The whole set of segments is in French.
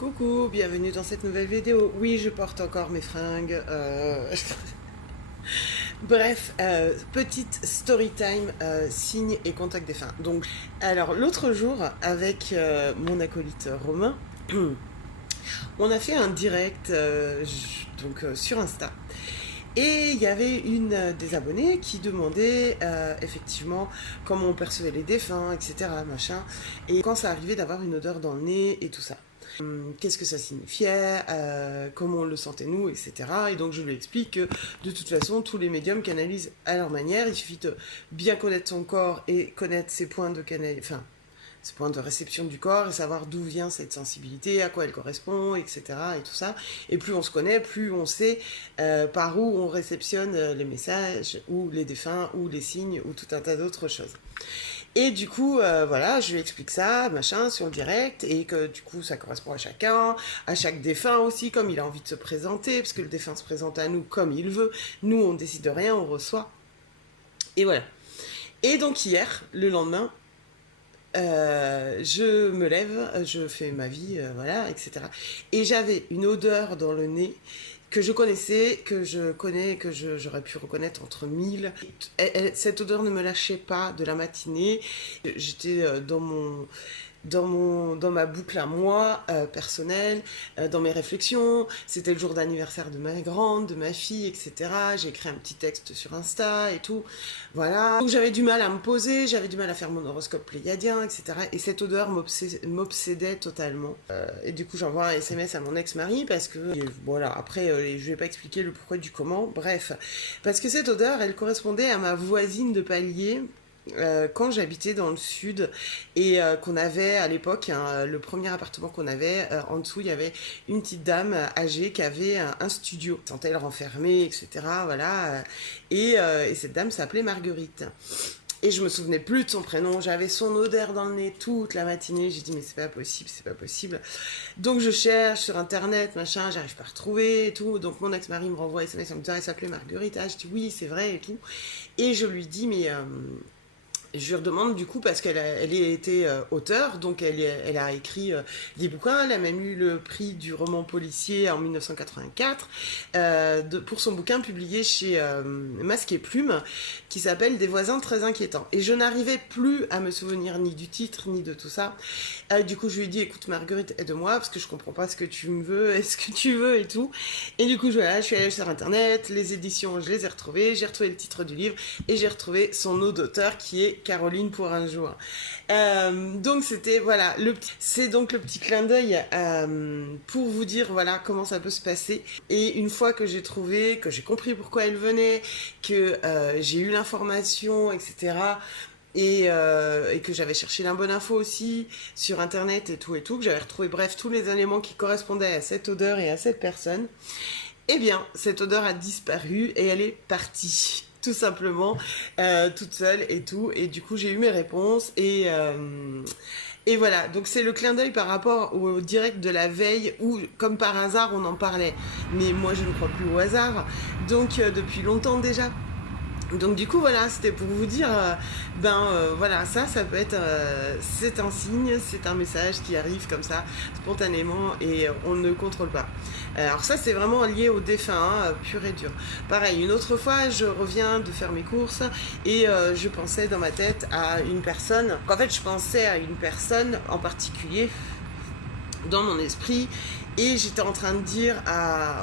Coucou, bienvenue dans cette nouvelle vidéo. Oui, je porte encore mes fringues. Bref, petite story time, signe et contact défunt. Donc, alors l'autre jour, avec mon acolyte Romain, on a fait un direct sur Insta. Et il y avait une des abonnées qui demandait effectivement comment on percevait les défunts, etc. Machin, et quand ça arrivait d'avoir une odeur dans le nez et tout ça. Qu'est-ce que ça signifiait, comment on le sentait nous, etc. Et donc je lui explique que de toute façon tous les médiums canalisent à leur manière, il suffit de bien connaître son corps et connaître ses points de ses points de réception du corps et savoir d'où vient cette sensibilité, à quoi elle correspond, etc. et tout ça. Et plus on se connaît, plus on sait par où on réceptionne les messages, ou les défunts, ou les signes, ou tout un tas d'autres choses. Et du coup, voilà, je lui explique ça, machin, sur le direct, et que du coup, ça correspond à chacun, à chaque défunt aussi, comme il a envie de se présenter, parce que le défunt se présente à nous comme il veut. Nous, on décide de rien, on reçoit. Et voilà. Et donc hier, le lendemain, je me lève, je fais ma vie, voilà, etc. Et j'avais une odeur dans le nez que je connaissais, que je connais, que j'aurais pu reconnaître entre mille. Cette odeur ne me lâchait pas de la matinée. J'étais dans ma boucle à moi, personnelle, dans mes réflexions. C'était le jour d'anniversaire de ma grande, de ma fille, etc. J'ai écrit un petit texte sur Insta et tout. Voilà. Donc j'avais du mal à me poser, j'avais du mal à faire mon horoscope pléiadien, etc. Et cette odeur m'obsédait totalement. Et du coup, j'envoie un SMS à mon ex-mari parce que, voilà, après, je vais pas expliquer le pourquoi du comment. Bref, parce que cette odeur, elle correspondait à ma voisine de palier. Quand j'habitais dans le sud et qu'on avait à l'époque le premier appartement qu'on avait, en dessous il y avait une petite dame âgée qui avait un studio, elle sentait le renfermé, etc. Voilà, et cette dame s'appelait Marguerite. Et je me souvenais plus de son prénom, j'avais son odeur dans le nez toute la matinée, j'ai dit mais c'est pas possible, c'est pas possible. Donc je cherche sur internet, machin, j'arrive pas à retrouver et tout. Donc mon ex-mari me renvoie SMS en me disant elle s'appelait Marguerite, je dis oui c'est vrai et tout. Et je lui dis mais je lui redemande du coup parce qu'elle était auteure, donc elle a écrit des bouquins, elle a même eu le prix du roman policier en 1984 pour son bouquin publié chez Masque et Plume qui s'appelle Des voisins très inquiétants. Et je n'arrivais plus à me souvenir ni du titre ni de tout ça. Du coup je lui ai dit écoute Marguerite aide-moi parce que je comprends pas ce que tu me veux, est-ce que tu veux et tout. Et du coup voilà, je suis allée sur internet, les éditions je les ai retrouvées, j'ai retrouvé le titre du livre et j'ai retrouvé son nom d'auteur qui est Caroline pour un jour. Donc c'était voilà, c'est donc le petit clin d'œil pour vous dire voilà comment ça peut se passer. Et une fois que j'ai trouvé, que j'ai compris pourquoi elle venait, que j'ai eu l'information, etc. Et que j'avais cherché la bonne info aussi sur internet et tout, que j'avais retrouvé bref tous les éléments qui correspondaient à cette odeur et à cette personne, eh bien cette odeur a disparu et elle est partie. Tout simplement, toute seule et tout. Et du coup, j'ai eu mes réponses. Et voilà. Donc, c'est le clin d'œil par rapport au direct de la veille où, comme par hasard, on en parlait. Mais moi, je ne crois plus au hasard. Donc, depuis longtemps déjà. Donc du coup voilà, c'était pour vous dire, voilà, ça peut être, c'est un signe, c'est un message qui arrive comme ça, spontanément, et on ne contrôle pas. Alors ça c'est vraiment lié au défunt, pur et dur. Pareil, une autre fois, je reviens de faire mes courses, et je pensais dans ma tête à une personne, en fait je pensais à une personne en particulier, dans mon esprit, et j'étais en train de dire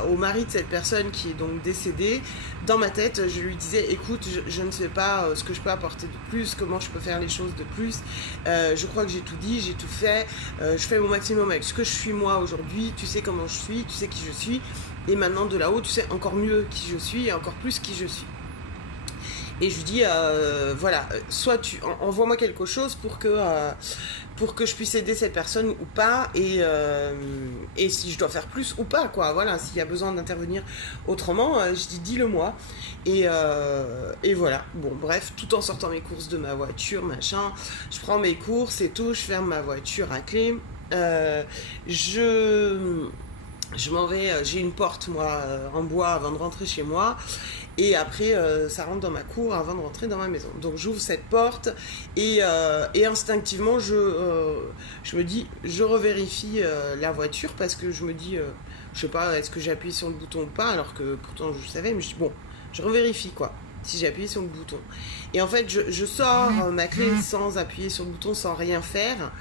au mari de cette personne qui est donc décédée, dans ma tête, je lui disais écoute, je ne sais pas ce que je peux apporter de plus, comment je peux faire les choses de plus, je crois que j'ai tout dit, j'ai tout fait, je fais mon maximum avec ce que je suis moi aujourd'hui, tu sais comment je suis, tu sais qui je suis, et maintenant de là-haut, tu sais encore mieux qui je suis et encore plus qui je suis. Et je lui dis, voilà, soit tu envoie-moi quelque chose pour que je puisse aider cette personne ou pas, et si je dois faire plus ou pas, quoi. Voilà, s'il y a besoin d'intervenir autrement, je dis, dis-le-moi. Et voilà, bon, bref, tout en sortant mes courses de ma voiture, machin, je prends mes courses et tout, je ferme ma voiture à clé. Je m'en vais, j'ai une porte, moi, en bois avant de rentrer chez moi. et après ça rentre dans ma cour avant de rentrer dans ma maison. Donc j'ouvre cette porte et instinctivement je me dis, je revérifie la voiture parce que je me dis, je sais pas, est-ce que j'ai appuyé sur le bouton ou pas, alors que pourtant je savais, mais je dis bon, je revérifie quoi, si j'ai appuyé sur le bouton. Et en fait je sors ma clé sans appuyer sur le bouton, sans rien faire,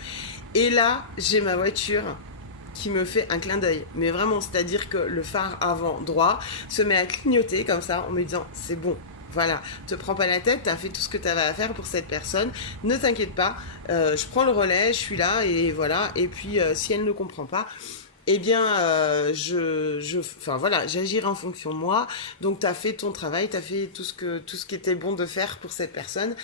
et là j'ai ma voiture qui me fait un clin d'œil, mais vraiment, c'est-à-dire que le phare avant droit se met à clignoter comme ça en me disant c'est bon, voilà, te prends pas la tête, t'as fait tout ce que t'avais à faire pour cette personne, ne t'inquiète pas, je prends le relais, je suis là et voilà, et puis si elle ne comprend pas, eh bien, enfin voilà, j'agirai en fonction de moi. Donc, tu as fait ton travail, tu as fait tout ce qui était bon de faire pour cette personne.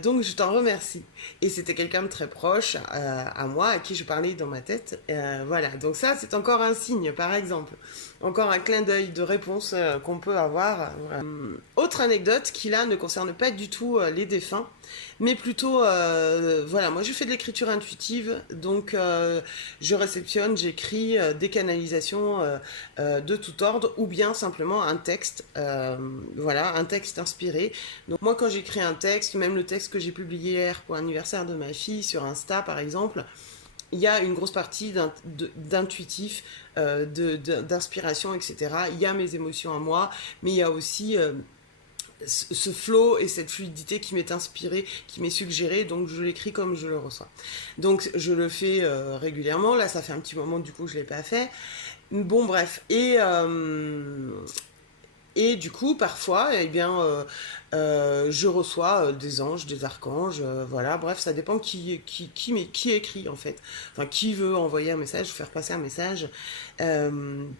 Donc, je t'en remercie. Et c'était quelqu'un de très proche à moi, à qui je parlais dans ma tête. Voilà, donc ça, c'est encore un signe, par exemple. Encore un clin d'œil de réponse qu'on peut avoir. Voilà. Autre anecdote qui, là, ne concerne pas du tout les défunts, mais plutôt, voilà, moi, je fais de l'écriture intuitive. Donc, je réceptionne, j'écris des canalisations de tout ordre, ou bien simplement un texte, voilà, un texte inspiré. Donc moi quand j'écris un texte, même le texte que j'ai publié hier pour l'anniversaire de ma fille sur Insta par exemple, il y a une grosse partie d'intuitif, d'inspiration, etc. Il y a mes émotions à moi, mais il y a aussi ce flow et cette fluidité qui m'est inspirée, qui m'est suggérée, donc je l'écris comme je le reçois. Donc je le fais régulièrement, là ça fait un petit moment du coup que je ne l'ai pas fait. Bon bref, et du coup, parfois, eh bien, je reçois des anges, des archanges, voilà, bref, ça dépend qui écrit, en fait. Enfin, qui veut envoyer un message, faire passer un message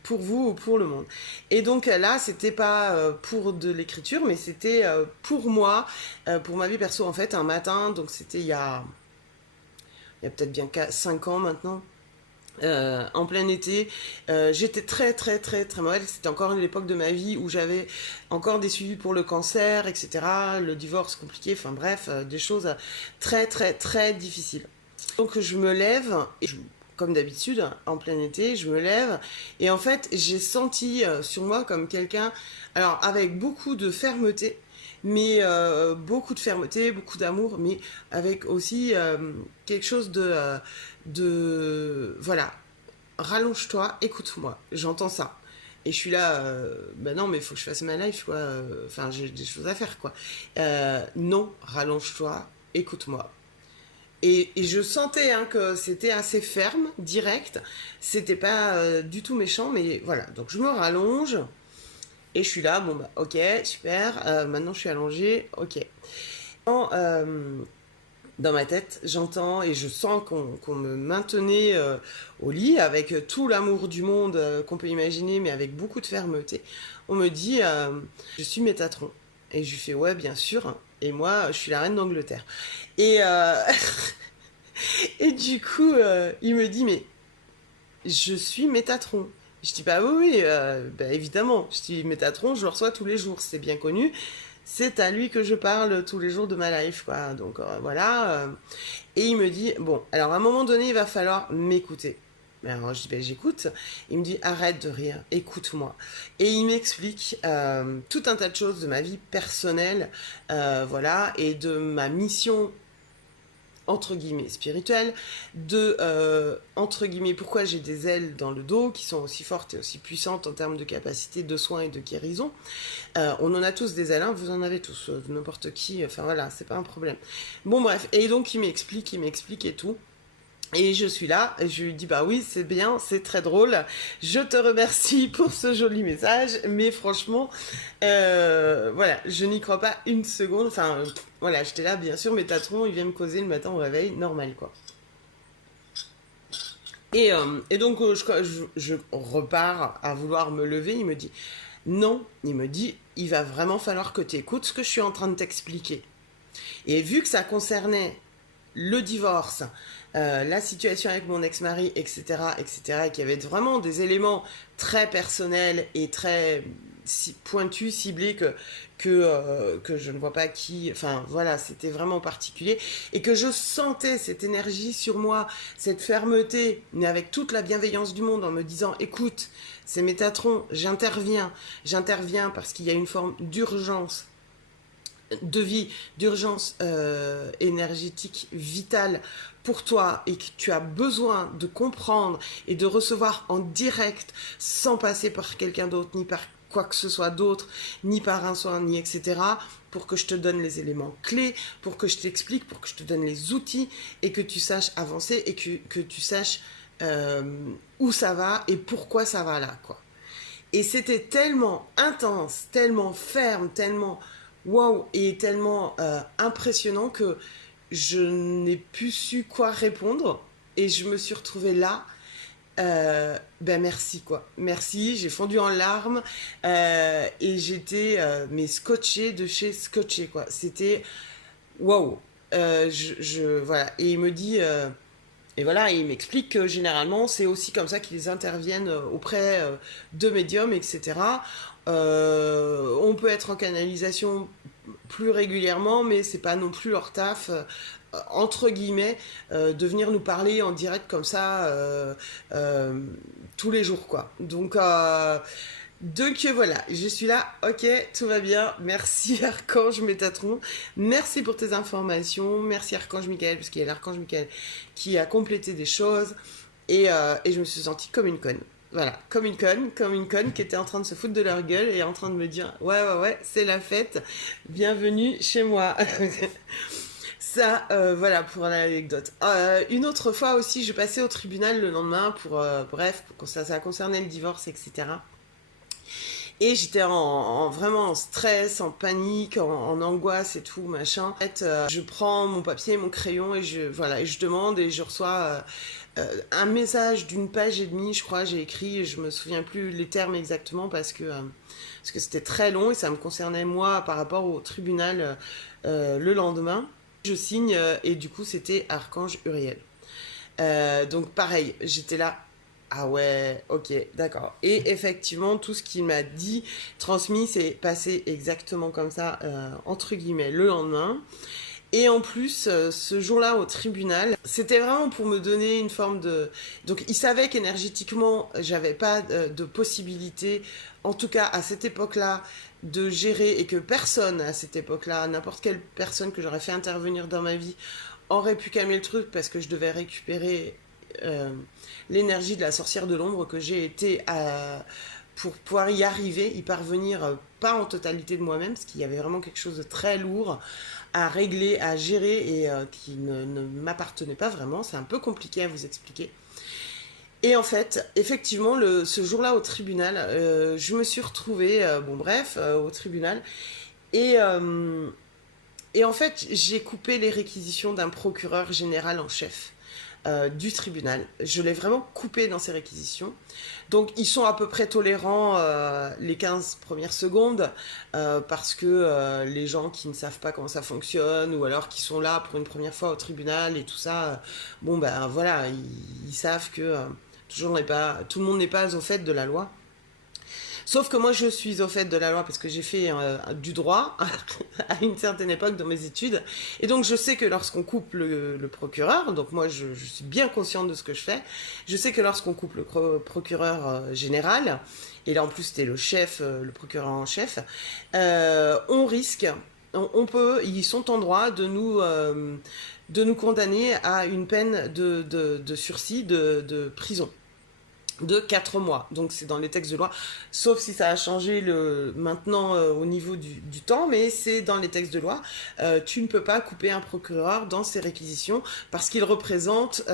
pour vous ou pour le monde. Et donc là, c'était pas pour de l'écriture, mais c'était pour moi, pour ma vie perso, en fait, un matin, donc c'était il y a peut-être bien 5 ans maintenant. En plein été, j'étais très très très très malade. C'était encore l'époque de ma vie où j'avais encore des suivis pour le cancer, etc. Le divorce compliqué, enfin bref, des choses très très très difficiles. Donc je me lève, et comme d'habitude, en plein été, je me lève et en fait j'ai senti sur moi comme quelqu'un, alors avec beaucoup de fermeté, mais beaucoup de fermeté, beaucoup d'amour, mais avec aussi quelque chose de voilà, rallonge-toi, écoute-moi, j'entends ça. Et je suis là, ben non, mais il faut que je fasse ma life, quoi. Enfin, j'ai des choses à faire, quoi. Non, rallonge-toi, écoute-moi. Et je sentais hein, que c'était assez ferme, direct. C'était pas du tout méchant, mais voilà. Donc je me rallonge et je suis là, bon bah ok, super. Maintenant je suis allongée, ok. Dans ma tête, j'entends et je sens qu'on me maintenait au lit avec tout l'amour du monde qu'on peut imaginer, mais avec beaucoup de fermeté. On me dit, je suis Métatron. Et je lui fais, ouais, bien sûr. Et moi, je suis la reine d'Angleterre. Et, et du coup, il me dit, mais je suis Métatron. Je dis, bah oui, oui bah, évidemment. Je dis, Métatron, je le reçois tous les jours, c'est bien connu. C'est à lui que je parle tous les jours de ma life, quoi. Donc voilà. Et il me dit, bon, alors à un moment donné, il va falloir m'écouter. Alors je dis, ben, j'écoute. Il me dit, arrête de rire, écoute-moi. Et il m'explique tout un tas de choses de ma vie personnelle, voilà, et de ma mission entre guillemets spirituelle, de entre guillemets pourquoi j'ai des ailes dans le dos qui sont aussi fortes et aussi puissantes en termes de capacité de soins et de guérison. On en a tous des ailes, hein, vous en avez tous, n'importe qui, enfin voilà, c'est pas un problème. Bon bref, et donc il m'explique et tout. Et je suis là, et je lui dis, bah oui, c'est bien, c'est très drôle, je te remercie pour ce joli message, mais franchement, voilà, je n'y crois pas une seconde, enfin, voilà, j'étais là, bien sûr, Métatron, il vient me causer le matin au réveil, normal, quoi. Et donc, je repars à vouloir me lever, il me dit, non, il me dit, il va vraiment falloir que tu écoutes ce que je suis en train de t'expliquer. Et vu que ça concernait le divorce, la situation avec mon ex-mari, etc., etc., et qu'il y avait vraiment des éléments très personnels et très, pointu, ciblé, que je ne vois pas qui... Enfin, voilà, c'était vraiment particulier. Et que je sentais cette énergie sur moi, cette fermeté, mais avec toute la bienveillance du monde, en me disant, écoute, c'est Métatron, j'interviens. J'interviens parce qu'il y a une forme d'urgence de vie, d'urgence énergétique vitale pour toi et que tu as besoin de comprendre et de recevoir en direct sans passer par quelqu'un d'autre, ni par quoi que ce soit d'autre, ni par un soin, ni etc., pour que je te donne les éléments clés, pour que je t'explique, pour que je te donne les outils et que tu saches avancer et que tu saches où ça va et pourquoi ça va là, quoi. Et c'était tellement intense, tellement ferme, tellement wow et tellement impressionnant que je n'ai plus su quoi répondre et je me suis retrouvée là. Ben merci quoi, merci, j'ai fondu en larmes et j'étais mais scotchée de chez scotchée quoi. C'était waouh. Voilà et il me dit et voilà, il m'explique que généralement c'est aussi comme ça qu'ils interviennent auprès de médiums, etc. On peut être en canalisation plus régulièrement, mais c'est pas non plus leur taf, entre guillemets, de venir nous parler en direct comme ça tous les jours, quoi. Donc voilà, je suis là, ok, tout va bien, merci Archange Métatron, merci pour tes informations, merci Archange Michael, parce qu'il y a l'Archange Michael qui a complété des choses, et je me suis sentie comme une conne. Voilà, comme une conne qui était en train de se foutre de leur gueule et en train de me dire ouais, c'est la fête, bienvenue chez moi. Ça, voilà pour l'anecdote. Une autre fois aussi, je passais au tribunal le lendemain bref, ça concernait le divorce, etc. Et j'étais vraiment en stress, en panique, en angoisse et tout, machin. En fait, je prends mon papier, mon crayon et je demande et je reçois un message d'une page et demie, je crois, j'ai écrit, je me souviens plus les termes exactement parce que c'était très long et ça me concernait moi par rapport au tribunal le lendemain. Je signe et du coup c'était Archange Uriel. Donc pareil, j'étais là. Ah ouais, ok, d'accord. Et effectivement, tout ce qu'il m'a dit, transmis, c'est passé exactement comme ça, entre guillemets, le lendemain. Et en plus, ce jour-là au tribunal, c'était vraiment pour me donner une forme de... Donc il savait qu'énergétiquement, j'avais pas de possibilité, en tout cas à cette époque-là, de gérer et que personne à cette époque-là, n'importe quelle personne que j'aurais fait intervenir dans ma vie, aurait pu calmer le truc parce que je devais récupérer l'énergie de la sorcière de l'ombre que j'ai été pour pouvoir y arriver, y parvenir, pas en totalité de moi-même, parce qu'il y avait vraiment quelque chose de très lourd à régler, à gérer et qui ne m'appartenait pas vraiment. C'est un peu compliqué à vous expliquer. Et en fait, effectivement, ce jour-là au tribunal, je me suis retrouvée, au tribunal, et, et en fait, j'ai coupé les réquisitions d'un procureur général en chef. Du tribunal. Je l'ai vraiment coupé dans ces réquisitions. Donc ils sont à peu près tolérants les 15 premières secondes parce que les gens qui ne savent pas comment ça fonctionne ou alors qui sont là pour une première fois au tribunal et tout ça, voilà, ils savent que tout le monde n'est pas au fait de la loi. Sauf que moi, je suis au fait de la loi parce que j'ai fait du droit à une certaine époque dans mes études. Et donc, je sais que lorsqu'on coupe le procureur, donc moi, je suis bien consciente de ce que je fais, je sais que lorsqu'on coupe le procureur général, et là, en plus, c'était le chef, le procureur en chef, on risque, ils sont en droit de nous condamner à une peine de sursis, de prison de 4 mois. Donc c'est dans les textes de loi, sauf si ça a changé maintenant au niveau du temps, mais c'est dans les textes de loi. Tu ne peux pas couper un procureur dans ses réquisitions parce qu'il représente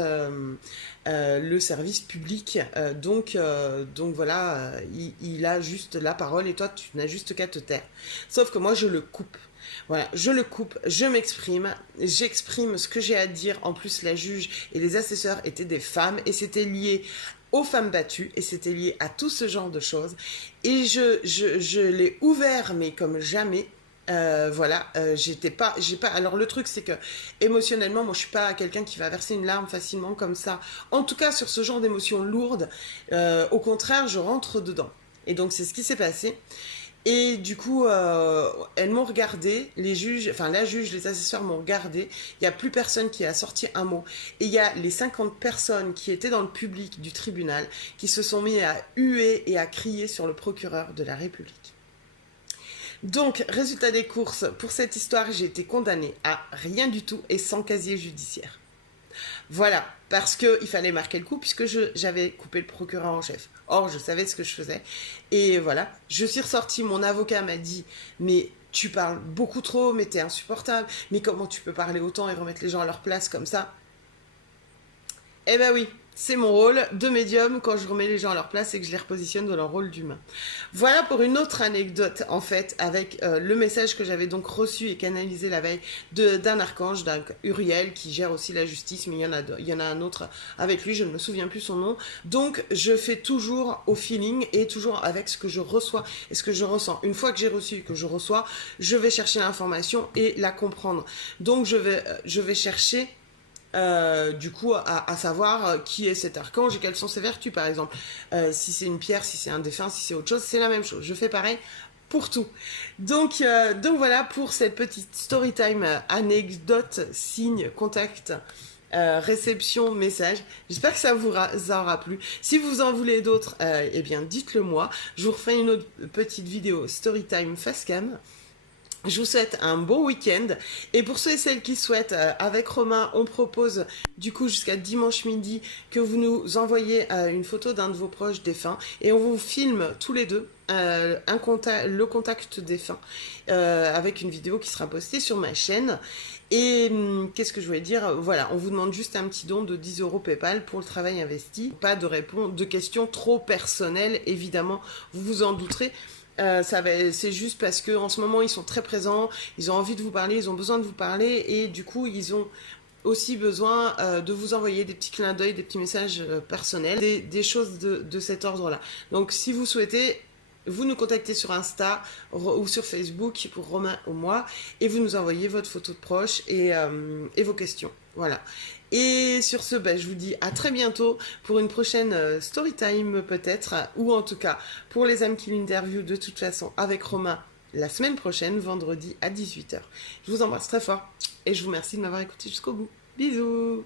le service public. Donc voilà, il a juste la parole et toi, tu n'as juste qu'à te taire. Sauf que moi, je le coupe. Voilà, je le coupe, je m'exprime, j'exprime ce que j'ai à dire. En plus, la juge et les assesseurs étaient des femmes et c'était lié aux femmes battues et c'était lié à tout ce genre de choses. Et je l'ai ouvert, mais comme jamais. Alors le truc c'est que émotionnellement, moi je suis pas quelqu'un qui va verser une larme facilement comme ça. En tout cas sur ce genre d'émotions lourdes, au contraire, je rentre dedans. Et donc c'est ce qui s'est passé. Et du coup, elles m'ont regardé, les juges, enfin la juge, les assesseurs m'ont regardé. Il n'y a plus personne qui a sorti un mot. Et il y a les 50 personnes qui étaient dans le public du tribunal qui se sont mis à huer et à crier sur le procureur de la République. Donc, résultat des courses, pour cette histoire, j'ai été condamnée à rien du tout et sans casier judiciaire. Voilà, parce qu'il fallait marquer le coup, puisque j'avais coupé le procureur en chef. Or, je savais ce que je faisais. Et voilà, je suis ressortie, mon avocat m'a dit, mais tu parles beaucoup trop, mais t'es insupportable, mais comment tu peux parler autant et remettre les gens à leur place comme ça? Eh ben oui, c'est mon rôle de médium quand je remets les gens à leur place et que je les repositionne dans leur rôle d'humain. Voilà pour une autre anecdote en fait avec le message que j'avais donc reçu et canalisé la veille d'un archange, d'un Uriel qui gère aussi la justice, mais il y en a un autre avec lui, je ne me souviens plus son nom. Donc je fais toujours au feeling et toujours avec ce que je reçois et ce que je ressens. Une fois que j'ai reçu et que je reçois, je vais chercher l'information et la comprendre. Donc je vais chercher du coup à savoir qui est cet archange et quelles sont ses vertus par exemple, si c'est une pierre, si c'est un défunt, si c'est autre chose, c'est la même chose, je fais pareil pour tout. Donc voilà pour cette petite story time, anecdote, signe, contact, réception, message. J'espère que ça vous aura plu. Si vous en voulez d'autres, eh bien dites-le moi. Je vous refais une autre petite vidéo story time face cam. Je vous souhaite un bon week-end. Et pour ceux et celles qui souhaitent, avec Romain, on propose du coup jusqu'à dimanche midi que vous nous envoyez une photo d'un de vos proches défunts et on vous filme tous les deux le contact défunt avec une vidéo qui sera postée sur ma chaîne. Et qu'est-ce que je voulais dire? Voilà, on vous demande juste un petit don de 10 € PayPal pour le travail investi. Pas de questions trop personnelles, évidemment, vous vous en douterez. C'est juste parce que en ce moment ils sont très présents, ils ont envie de vous parler, ils ont besoin de vous parler et du coup ils ont aussi besoin de vous envoyer des petits clins d'œil, des petits messages personnels, des choses de cet ordre-là. Donc si vous souhaitez, vous nous contactez sur Insta ou sur Facebook pour Romain ou moi et vous nous envoyez votre photo de proche et vos questions. Voilà. Et sur ce, je vous dis à très bientôt pour une prochaine story time peut-être, ou en tout cas pour les âmes qui l'interviewent de toute façon avec Romain la semaine prochaine, vendredi à 18 h. Je vous embrasse très fort et je vous remercie de m'avoir écouté jusqu'au bout. Bisous!